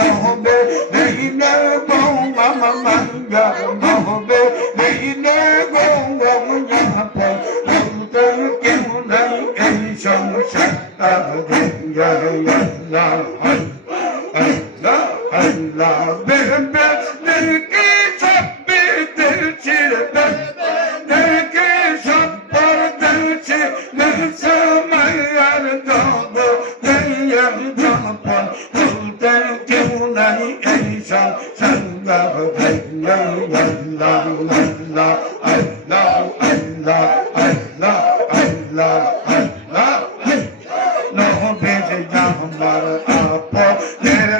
নহবে দেহিনে গো মামা মাইয়া নহবে দেহিনে গো বলতে কেউ নাই এই সংসারটা আল্লাহ আল্লাহ আল্লাহ বেবে দিলকে সব দিল ছিড়ে দিলকে সব পর দিল ছিড়ে সময়ার দব দিয়া জপন বলতে কেউ নাই এই সংসার আল্লাহ আল্লাহ আল্লাহ আল্লাহ আল্লাহ আল্লাহ আল্লাহ আল্লাহ নহবে আমার আপনের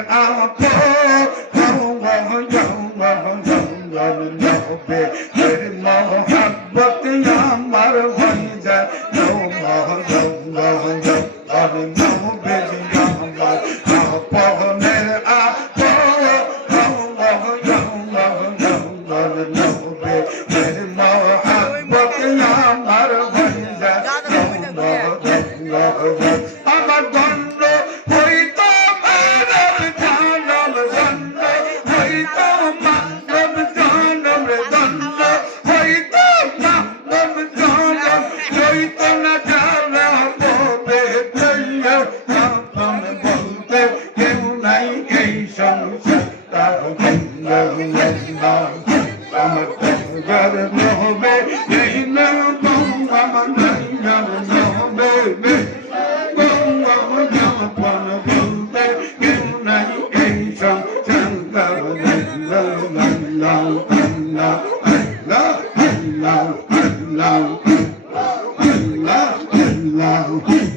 নহবে মোহাব্বত আমার হয়ে যায় নহবে আমার আপনের নহবে মোহাব্বত আমার হয়ে যায় আমার গন্ধ হইতো মানব জানব গন্ধ হইতো মানব জানব গন্ধ হইতো মানব জানব হইতো না জানা ববে তৈয়া আপন বলতে কেউ নাই এই সংসার আমার ঘর নহবে এই না আমার নাইয়ার নহবে বলতে কেউ নাই এই সংসার আল্লাহ আল্লাহ আল্লাহ আল্লাহ আল্লাহ আল্লাহ আল্লাহ